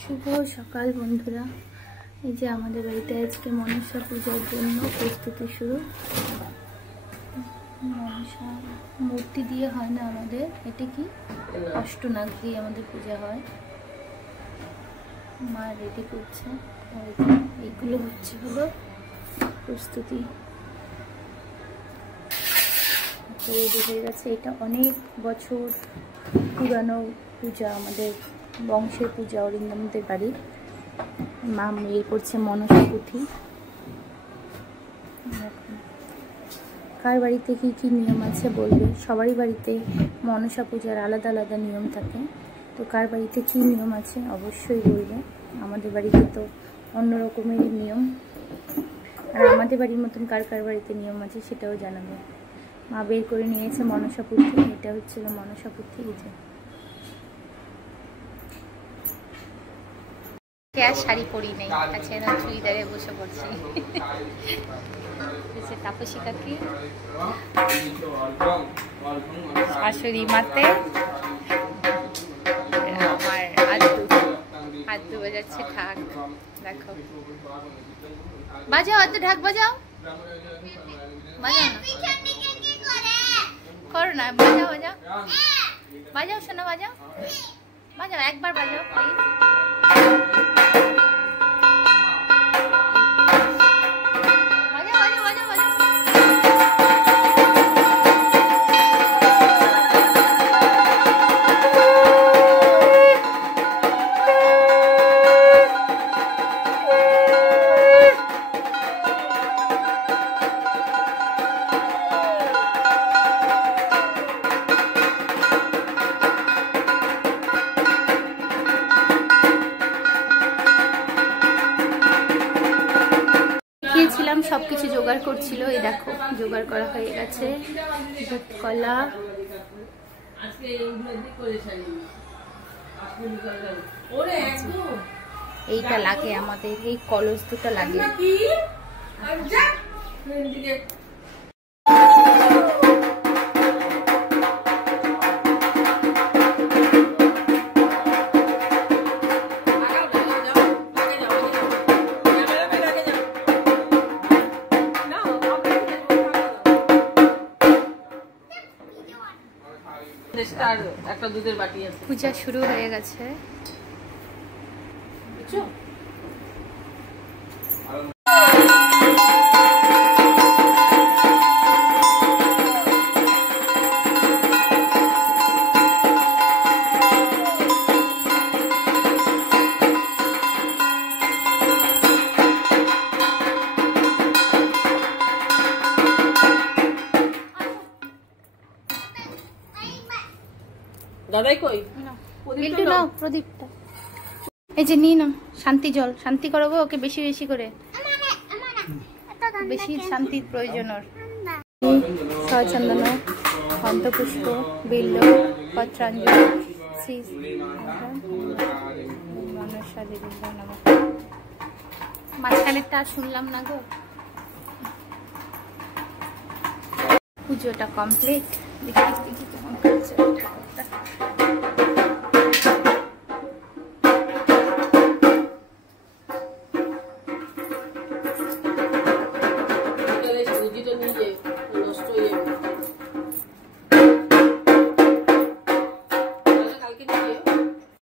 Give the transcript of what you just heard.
শুভ সকাল বন্ধুরা। এই যে আমাদের বাড়িতে আজকে মনসা পূজার জন্য প্রস্তুতি শুরু। মনসা মূর্তি দিয়ে হয় না আমাদের, এটা কি অষ্টনাগ দিয়ে আমাদের পূজা হয়। মা রেডি করছে, এইগুলো হলো প্রস্তুতি। রেডি হয়ে গেছে। এটা অনেক বছর পুরানো পূজা, আমাদের বংশের পূজা। অরিন্দমদের বাড়ি মা ইয়ে করছে মনসা পুঁথি। কার বাড়িতে কি কি নিয়ম আছে বলবে। সবারই বাড়িতে মনসা পূজার আলাদা আলাদা নিয়ম থাকে, তো কার বাড়িতে কি নিয়ম আছে অবশ্যই বলবে। আমাদের বাড়িতে তো অন্য রকমের নিয়ম, আর আমাদের বাড়ির মতন কার কার বাড়িতে নিয়ম আছে সেটাও জানাবে। মা বের করে নিয়েছে মনসা পুঁথি। এটা হচ্ছিল মনসা পুঁথি। এই যে আর শাড়ি পরি নেই, আছে না চুড়িদারে বসে পড়ছি। তাপসী কাকি, শাশুড়ি মাতে, আমার আদ্দু বাজাচ্ছে ঢাক। দেখো বাজাও, আদ্দু ঢাক বাজাও, বাজাও না, করো না, বাজাও বাজাও বাজাও, শোনো বাজাও বাজাও, একবার বাজাও প্লিজ। ছিলাম সবকিছু জোগাড় করছিল। এই দেখো জোগাড় করা হয়ে গেছে। দুধ কলা, এইটা লাগে আমাদের, এই কলস দুটো লাগে। পূজা শুরু হয়ে গেছে। দাদাই কই? প্রদীপটা এই যে নিয়ে নাও। শান্তি জল, শান্তি করবো ওকে বেশি বেশি করে, বেশি শান্তির প্রয়োজন ওর। সচন্দন, পঞ্চপুষ্প, বিল্ল, পত্রাঞ্জলি, মনসা দেবী নমঃ। মাঝখানেরটা শুনলাম না গো। পুজোটা কমপ্লিট। দেখি কেমন করছে।